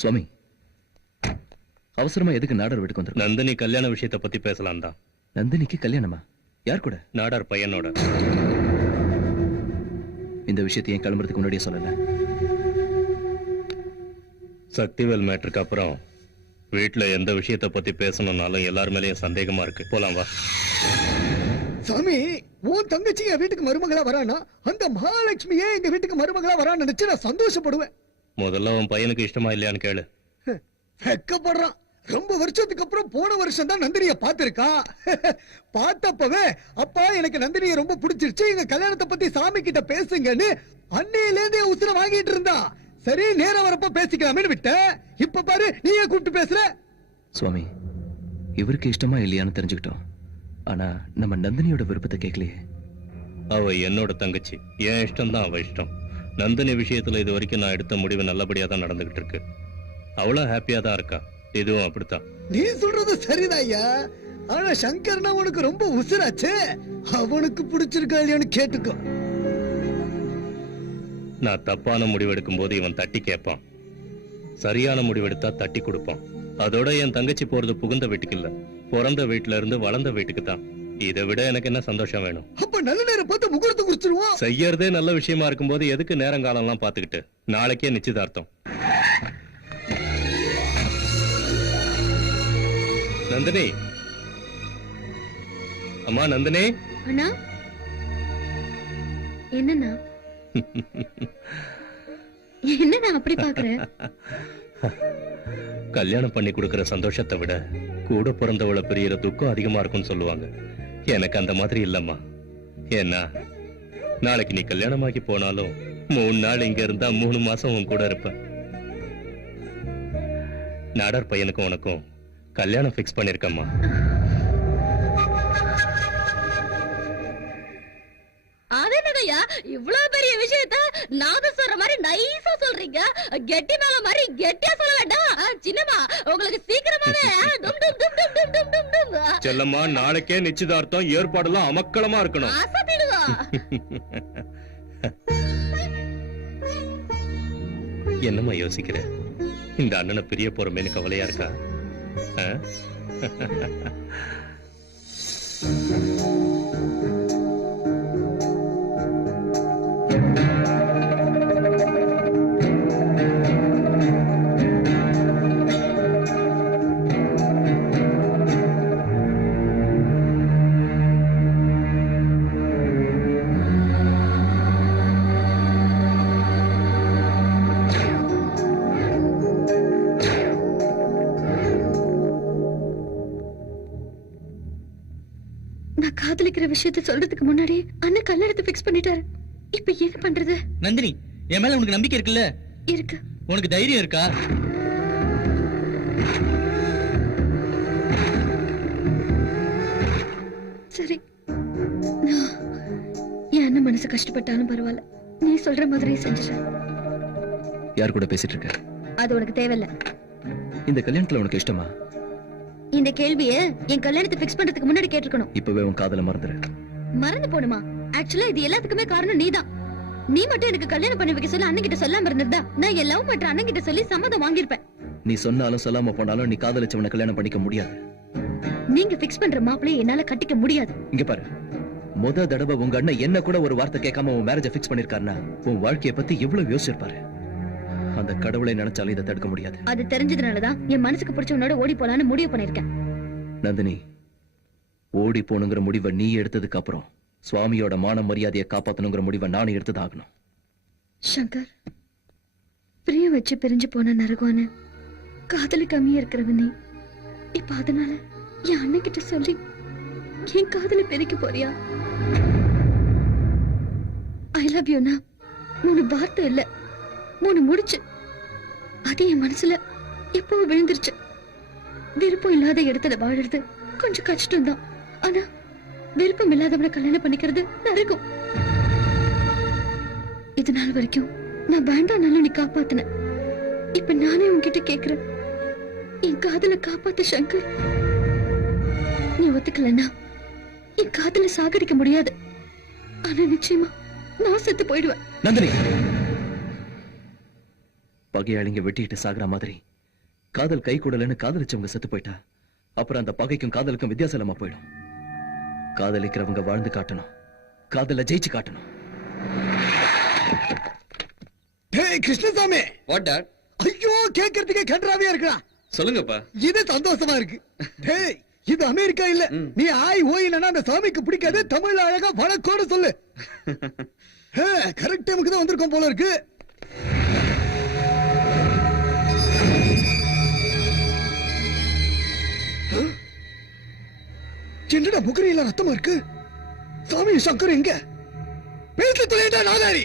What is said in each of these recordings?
சுவாமி, அவசரமா எதுக்கு நாடார் வீட்டுக்கு வந்துரு? நந்தினி கல்யாண விஷயத்தை பத்தி பேசலாம் தான். நந்தினிக்கு கல்யாணமா? யார் கூட? நாடார் பையனோட. இந்த விஷயத்தை ஏன் கிளம்புறதுக்கு முன்னாடியே சொல்லல? சக்திவேல் மேட்டருக்கு அப்புறம் வீட்டுல எந்த விஷயத்தை பத்தி பேசணும்னாலும் எல்லார் மேலயும் சந்தேகமா இருக்கு. போலாம் வா. சாமி, உன் தங்கச்சி என் வீட்டுக்கு மருமகளா வரானா, அந்த மகாலட்சுமியே எங்க வீட்டுக்கு மருமகளா வரான்னு நினைச்சு நான் சந்தோஷப்படுவேன். முதல்ல உன் பையனுக்கு இஷ்டமா இல்லையான்னு கேளு. வெக்கப்படுறான். ரொம்ப வருஷத்துக்கு அப்புறம் போன வருஷம் தான் நந்தினிய பாத்திருக்கா. பார்த்தப்பவே அப்பா எனக்கு நந்தினிய ரொம்ப பிடிச்சிருச்சு, எங்க கல்யாணத்தை பத்தி சாமி கிட்ட பேசுங்கன்னு அன்னையில இருந்தே உசுர வாங்கிட்டு இருந்தா. சரி, நேரம் வரப்ப பேசிக்கலாமே விட்ட. இப்ப பாரு, நீயே கூப்பிட்டு பேசுற. சுவாமி, இவருக்கு இஷ்டமா இல்லையான்னு தெரிஞ்சுக்கிட்டோம். ஆனா நம்ம நந்தினியோட விருப்பத்தை கேட்கலையே. அவ என்னோட தங்கச்சி, என் இஷ்டம் தான் அவ இஷ்டம். நந்தினி விஷயத்துல இது வரைக்கும் நான் எடுத்த முடிவு நல்லபடியா தான் நடந்துகிட்டு இருக்கு. அவளும் ஹாப்பியா தான் இருக்கா. இதுவும் அப்படித்தான். நீ சொல்றது சரிதாய்யா. ஆனா சங்கர்னா உனக்கு ரொம்ப உசுராச்சு. அவனுக்கு பிடிச்சிருக்கா இல்லையான்னு கேட்டுக்கோ. நான் தப்பான முடிவெடுக்கும் போது இவன் தட்டி கேட்பான், சரியான முடிவெடுத்தா தட்டி கொடுப்பான். அதோட என் தங்கச்சி போறது புகுந்த வீட்டுக்கு இல்ல, பிறந்த வீட்டுல இருந்து வளர்ந்த வீட்டுக்கு தான். இதை விட எனக்கு என்ன சந்தோஷம் வேணும்? அப்ப நல்ல நேரம் பார்த்து முகூர்த்த குறிச்சிருவோம். செய்யறதே நல்ல விஷயமா இருக்கும்போது எதுக்கு நேரங்காலம் எல்லாம் பாத்துக்கிட்டு? நாளைக்கே நிச்சயதார்த்தம். நந்தினி, அம்மா நந்தினி. அண்ணா, என்னண்ணா? என்னண்ணா அப்படி பாக்குற? கல்யாணம் பண்ணி கொடுக்கிற சந்தோஷத்தை விட கூட பிறந்தவளை பிரியற துக்கம் அதிகமா இருக்கும்னு சொல்லுவாங்க. எனக்கு அந்த மாதிரி இல்லம்மா. ஏன்னா நாளைக்கு நீ கல்யாணமாக்கி போனாலும் 3 நாள் இங்க இருந்தா 3 மாசம் உன் கூட இருப்ப. நாடார் பையனுக்கும் உனக்கும் கல்யாணம் பிக்ஸ் பண்ணிருக்கம்மா. அதேனதையா இவ்வளவு பெரிய விஷயத்த நாத சொல்ற மாதிரி நைஸா சொல்றீங்க. கெட்டி மேல மாதிரி கெட்டியா சொல்ல வேண்டாம். சின்னம்மா, உங்களுக்கு சீக்கிரமான செல்லம்மா, நாளைக்கே நிச்சயதார்த்தம். ஏற்பாடெல்லாம் அமக்களமா இருக்கணும். என்னம்மா யோசிக்கிற? இந்த அண்ணனை பிரிய போறமேனு கவலையா இருக்கா? நான் காதலிக்கிற விஷயத்தை சொல்றதுக்கு முன்னாடி அண்ணன் கல்யாணத்தை பிக்ஸ் பண்ணிட்டாரு. இப்ப என்ன பண்றது? நந்தினி, என் மேல உனக்கு நம்பிக்கை இருக்குல்ல? இருக்கு. உனக்கு தைரியம் இருக்கா? சரி, என் அண்ணன் மனசு கஷ்டப்பட்டாலும் பரவாயில்ல, நீ சொல்ற மாதிரியே செஞ்சுறேன். யார் கூட பேசிட்டு இருக்க? அது உனக்கு தேவையில்ல. இந்த கல்யாணத்துல உனக்கு இஷ்டமா? இந்த கேள்விய என் கல்யாணத்தை பிக்ஸ் பண்றதுக்கு முன்னாடி கேட்டிருக்கணும். இப்பவே உன் காதல மறந்துரு. மறந்து போணுமா? ஆக்சுவலா இது எல்லாத்துக்குமே காரணம் நீதான். நீ மட்டும் எனக்கு கல்யாணம் பண்ணி வைக்க சொல்லி அண்ணன் கிட்ட சொல்லாம இருந்திருந்தா நான் என் லவ் பண்ற அண்ணன் கிட்ட சொல்லி சம்மதம் வாங்கியிருப்பேன். நீ சொன்னாலும் சொல்லாம போனாலும் நீ காதலிச்சவனை கல்யாணம் பண்ணிக்க முடியாது. நீங்க பிக்ஸ் பண்ற மாப்பிளைய என்னால கட்டிக்க முடியாது. இங்க பாரு, முத தடவை உங்க அண்ணன் என்ன கூட ஒரு வார்த்தை கேட்காம உன் மேரேஜை பிக்ஸ் பண்ணிருக்காருன்னா உன் வாழ்க்கைய பத்தி எவ்வளவு யோசிச்சிருப்பாரு. அந்த கடவுளை நினைச்சாலும் இதை தடுக்க முடியாது. அது தெரிஞ்சதுனாலதான் என் மனசுக்கு பிடிச்சவனோட ஓடி போலான்னு முடிவு பண்ணிருக்கேன். நந்தினி, ஓடி போனுங்கிற முடிவை நீ எடுத்ததுக்கு அப்புறம் சுவாமியோட மான மரியாதையை காப்பாத்தணுங்கிற முடிவை நான் எடுத்ததாகணும். சங்கர், பிரியம் வச்சு பிரிஞ்சு போன நரகவான காதலி கம்மியா இருக்கிறவ நீ. இப்ப அதனால என் அண்ணன் கிட்ட சொல்லி என் காதல பெருக்க போறியா? I love you. 3 வார்த்தை இல்ல, 3 முடிச்சு. அது என் மனசுல எப்போ விழுந்துருச்சு. விருப்பம் இல்லாத இடத்துல வாழறது கொஞ்சம் கஷ்டம் தான். ஆனா விருப்பம் இல்லாதவனை கல்யாணம் பண்ணிக்கிறது நரகம். இது நாள் வரைக்கும் நான் வேண்டாம் நீ காப்பாத்தின. இப்ப நானே உன்கிட்ட கேக்குறேன், என் காதல காப்பாத்த சங்கர். நீ ஒத்துக்கலன்னா என் காதல சாகடிக்க முடியாது. ஆனா நிச்சயமா நான் செத்து போயிடுவேன். நந்தினி, பகையாளிங்க வெட்டிட்டு சாகுற மாதிரி காதல் கை கூடலன்னு காதலிச்சவங்க செத்து போயிட்டா அப்புறம் அந்த பகைக்கும் காதலுக்கும் வித்தியாசம் இல்லாம போயிடும். காதலிக்கிறவங்க வாழ்ந்து காட்டணும், காதல ஜெயிச்சு காட்டணும். டேய் கிருஷ்ணசாமி, வாட் டாட்? ஐயோ கேட்கறதுக்கே கன்றாவியா இருக்குடா. சொல்லுங்கப்பா. இது சந்தோஷமா இருக்கு. டேய் இது அமெரிக்கா இல்ல. நீ ஆய் ஓயினா அந்த சாமிக்கு பிடிக்காது. தமிழ்ல அழகா வணக்கோடு சொல்லு. கரெக்ட் டைமுக்கு தான் வந்திருக்கோம் போல இருக்கு. என்னடா புகரியில ரத்தமா இருக்கு? சாமி சங்கர் எங்க? பேச தொலைடா நாதாரி.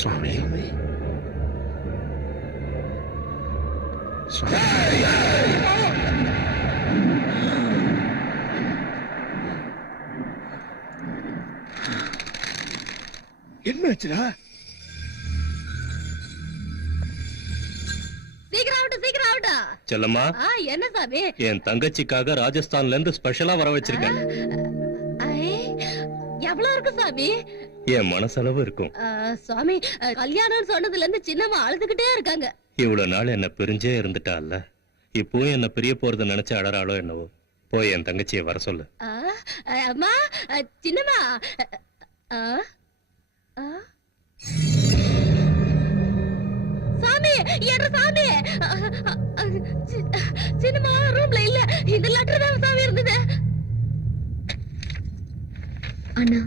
சுவாமி என்னாச்சுடா? சீக்கிரம் ஆகட்டா. செல்லம்மா, என்ன சாமி? என் தங்கச்சிக்காக ராஜஸ்தான்ல இருந்து ஸ்பெஷலா வர வச்சிருக்கேன். எவ்வளவு இருக்கு சாமி? என் மனசளவு இருக்கும். சுவாமி, கல்யாணம் சொன்னதுல இருந்து சின்னம்மா அழுதுகிட்டே இருக்காங்க. இவ்வளவு நாள் என்ன பிரிஞ்சே இருந்துட்டால, இப்போ என்ன பிரிய போறத நினைச்சு அடறாளோ என்னவோ. போய் என் தங்கச்சியை வர சொல்லு. அம்மா, சின்னம்மா. சாமி, என்ற சாமி. சின்னம்மா ரூம்ல இல்ல. இந்த லெட்டர் தான் சாமி இருந்தது. அண்ணா,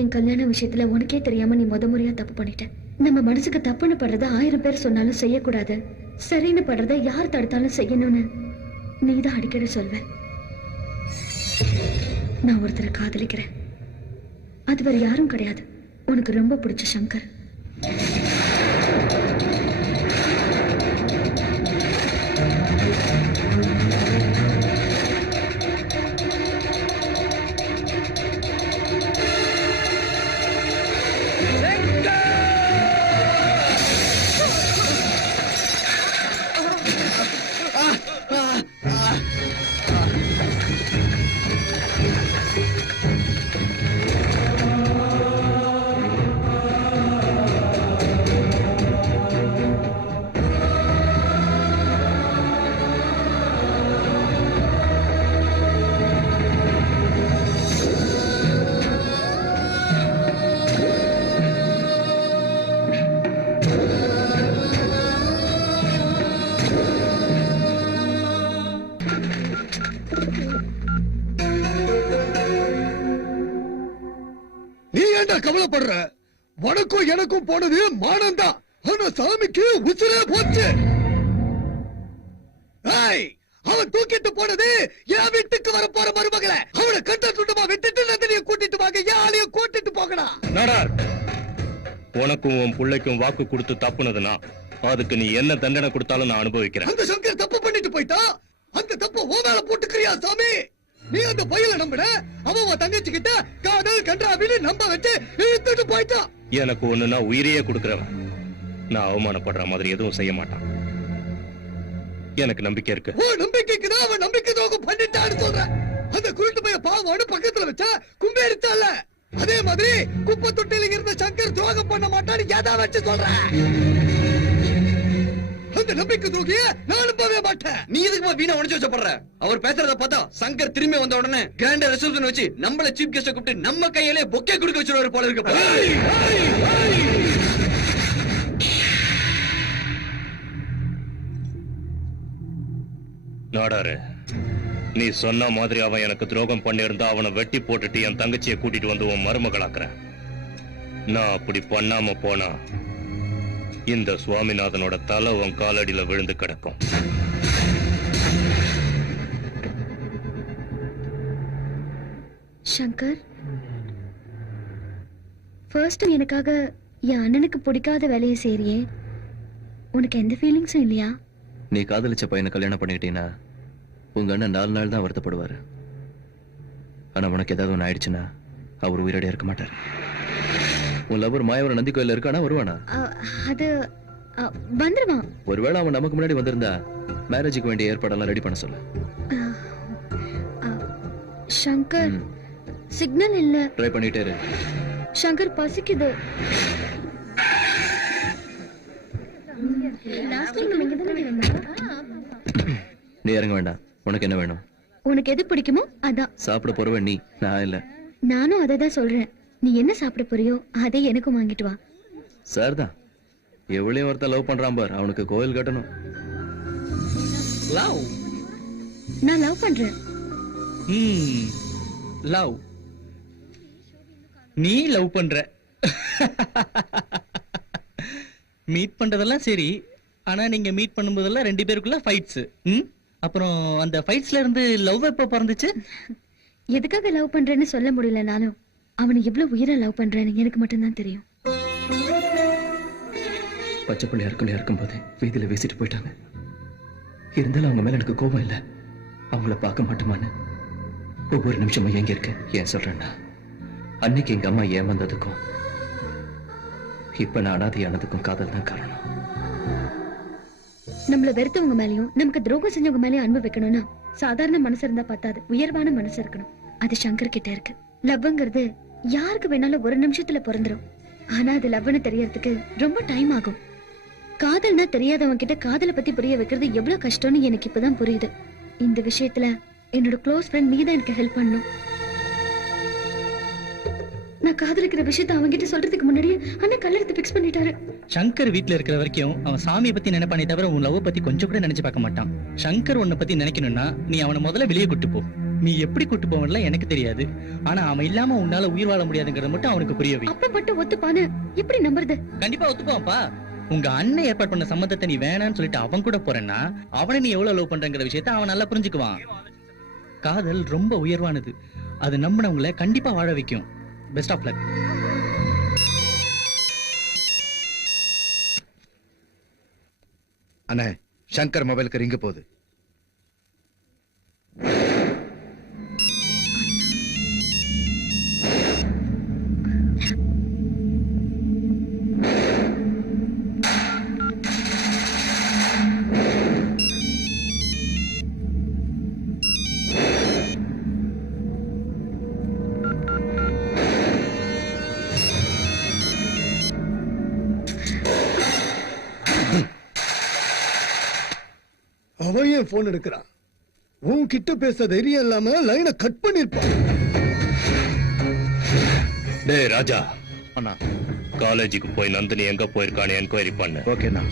என் கல்யாண விஷயத்துல உனக்கே தெரியாம நீ முறையா தப்பு பண்ணிட்ட. நம்ம மனசுக்கு தப்புன்னு படுறத 1000 பேர் சொன்னாலும் செய்யக்கூடாது, சரின்னு படுறத யார் தடுத்தாலும் செய்யணும்னு நீதான் அடிக்கடி சொல்வ. நான் ஒருத்தரை காதலிக்கிறேன். அது வேற யாரும் கிடையாது, உனக்கு ரொம்ப பிடிச்ச சங்கர். நீ ஏன்டா கவலைப்படுற? உனக்கும் எனக்கும் போனது மானம் தான். ஆனா சாமிக்கு உசிரே போச்சு. அவன் தூக்கிட்டு போனது என் வீட்டுக்கு வர போற மருமகளை. அவனை கண்ட துண்டமா விட்டுட்டு நந்தினியை கூட்டிட்டு வாங்க. யாரைய கூட்டிட்டு போகடா. நடார், உனக்கும் உன் பிள்ளைக்கும் வாக்கு கொடுத்து தப்புனதுனா அதுக்கு நீ என்ன தண்டனை கொடுத்தாலும் நான் அனுபவிக்கிறேன். அந்த சங்கர் தப்பு பண்ணிட்டு போயிட்டா, அந்த தப்பு ஓ மேல போட்டுக்கிறியா சாமி? நீ அந்த பையல நம்பின, அவன் தங்கச்சி கிட்ட காதல் கன்றாவின்னு நம்ப வச்சு இழுத்துட்டு போயிட்டான். எனக்கு ஒண்ணுன்னா உயிரையே கொடுக்கிறவன் நான் அவமானப்படுற மாதிரி எதுவும் செய்ய மாட்டான். எனக்கு நம்பிக்கை இருக்கு. ஓ நம்பிக்கைக்கு தான் அவன் நம்பிக்கை துரோகம் பண்ணிட்டான்னு சொல்ற. அந்த குருட்டு பைய பாவம்னு பக்கத்துல வச்சா கும்பேறிச்சால, அதே மாதிரி குப்பை தொட்டில இருந்த சங்கர் துரோகம் பண்ண மாட்டான்னு எதை வச்சு சொல்ற? அந்த நம்பிக்கை துரோகிய நான் நம்பவே மாட்டேன். நீ எதுக்கு வீணா உடைச்சு வச்சப்படுற? அவர் பேசுறத பார்த்தா சங்கர் திரும்பி வந்த உடனே கிராண்ட் ரிசப்ஷன் வச்சு நம்மள சீஃப் கெஸ்ட கூப்பிட்டு நம்ம கையிலே பொக்கே கொடுக்க வச்சிருவாரு போல இருக்கு. நாடாரு, நீ சொன்ன மாதிரி அவன் எனக்கு துரோகம் பண்ணியிருந்தா அவனை வெட்டி போட்டுட்டு என் தங்கச்சியை கூட்டிட்டு வந்து உன் மருமகளாக்குற. நான் அப்படி பண்ணாம போனா இந்த சுவாமிநாதனோட தலை உன் காலடியில விழுந்து கிடக்கும். சங்கர், ஃபர்ஸ்ட் எனக்காக என் அண்ணனுக்கு பிடிக்காத வேலையை செய்றியே, உனக்கு எந்த ஃபீலிங்ஸும் இல்லையா? நீ காதலிச்ச பையனை கல்யாணம் பண்ணிக்கிட்டீங்கன்னா உங்க அண்ணன் 4 நாள் தான் வருத்தப்படுவாரு. ஆனா உனக்கு ஏதாவது ஒண்ணு ஆயிடுச்சுன்னா அவர் உயிரடியா இருக்க மாட்டார். உன் லவர் மாயவர நந்தி கோயில்ல இருக்கானா, வருவானா? அது வந்துருவான். ஒருவேளை அவன் நமக்கு முன்னாடி வந்திருந்தா மேரேஜுக்கு வேண்டிய ஏற்பாடெல்லாம் ரெடி பண்ண சொல்லு. சங்கர், சிக்னல் இல்ல. ட்ரை பண்ணிட்டே இரு. சங்கர், பசிக்குது. நீ இறங்க வேண்டாம். உனக்கு என்ன வேணும்? உனக்கு எது பிடிக்குமோ அதான் சாப்பிட போறவ நீ, நான் இல்ல. நானும் அதை தான் சொல்றேன். நீ என்ன சாப்பிட போறியோ அதை எனக்கும் வாங்கிட்டு வா. சார் தான் எவ்வளவு ஒருத்தன் லவ் பண்றான் பார், அவனுக்கு கோயில் கட்டணும். லவ். நான் லவ் பண்றேன். லவ். நீ லவ் பண்ற. மீட் பண்றதெல்லாம் சரி, ஆனா நீங்க மீட் பண்ணும்போதெல்லாம் 2 பேருக்குள்ள ஃபைட்ஸ். அப்புறம் அந்த ஃபைட்ஸ்ல இருந்து லவ் எப்ப பிறந்துச்சு? எதுக்காக லவ் பண்றேன்னு சொல்ல முடியலனாலும் அவனை எவ்வளவு உயிரை லவ் பண்றேன்னு எனக்கு மட்டும்தான் தெரியும். பச்சை பிள்ளையா இருக்கும்போது வீதியில வீசிட்டு போயிட்டாங்க. இருந்தாலும் அவங்க மேல எனக்கு கோபம் இல்ல. அவங்கள பார்க்க மாட்டோமான்னு ஒவ்வொரு நிமிஷமும் எங்க இருக்க. ஏன் சொல்றேன்னா, அன்னைக்கு எங்க அம்மா ஏமாந்ததுக்கும் இப்ப நான் அனாதையானதுக்கும் காதல் தான் காரணம். நம்மள வெறுத்தவங்க மேலயும் நமக்கு துரோகம் செஞ்சவங்க மேலயும் அன்பு வைக்கணும்னா சாதாரண மனசு இருந்தா பத்தாது, உயர்வான மனசு இருக்கணும். அது சங்கர் கிட்ட இருக்கு. லவ்ங்கிறது யாருக்கு வேணாலும் ஒரு நிமிஷத்துல பிறந்துரும். ஆனா அது லவ்னு தெரியறதுக்கு ரொம்ப டைம் ஆகும். காதல்னா தெரியாதவங்க கிட்ட காதலை பத்தி புரிய வைக்கிறது எவ்வளவு கஷ்டம்னு எனக்கு இப்பதான் புரியுது. இந்த விஷயத்துல என்னோட க்ளோஸ் ஃப்ரெண்ட் நீதான் எனக்கு ஹெல்ப் பண்ணணும். நான் காதலிக்கிற விஷயத்த அவங்கிட்ட சொல்றதுக்கு முன்னாடியே அண்ணன் கல்யாணத்தை பிக்ஸ் பண்ணிட்டாரு. சங்கர் வீட்ல இருக்கிற வரைக்கும் அவன் சாமியை பத்தி நினைப்பானே தவிர உன் லவ் பத்தி கொஞ்சம் கூட நினைச்சு பார்க்க மாட்டான். சங்கர் உன்னை பத்தி நினைக்கணும்னா நீ அவனை முதல்ல வெளியே கூட்டு போ. நீ எப்படி கூட்டு போவன்ல எனக்கு தெரியாது, ஆனா அவன் இல்லாம உன்னால உயிர் வாழ முடியாதுங்கறத மட்டும் அவனுக்கு புரிய வை. அப்ப மட்டும் ஒத்துப்பானு எப்படி நம்புறது? கண்டிப்பா ஒத்துப்பான்ப்பா. உங்க அண்ணன் ஏற்பாடு பண்ண சம்மந்தத்தை நீ வேணான்னு சொல்லிட்டு அவன் கூட போறேன்னா அவனை நீ எவ்வளவு லவ் பண்றங்கிற விஷயத்த அவன் நல்லா புரிஞ்சுக்குவான். காதல் ரொம்ப உயர்வானது. அது நம்பினவங்களை கண்டிப்பா வாழ வைக்கும். Best of luck. அண்ணே, சங்கர் மொபைலுக்கு ரிங்கு போகுது. அவன் ஏன் போன் எடுக்கிறான்? உன்கிட்ட பேச தைரியம் இல்லாம லைனை கட் பண்ணிருப்பான். டேய் ராஜா, அண்ணா, காலேஜுக்கு போய் நந்தினி எங்க போயிருக்கான்னு என்கொயரி பண்ணு. ஓகேண்ணா.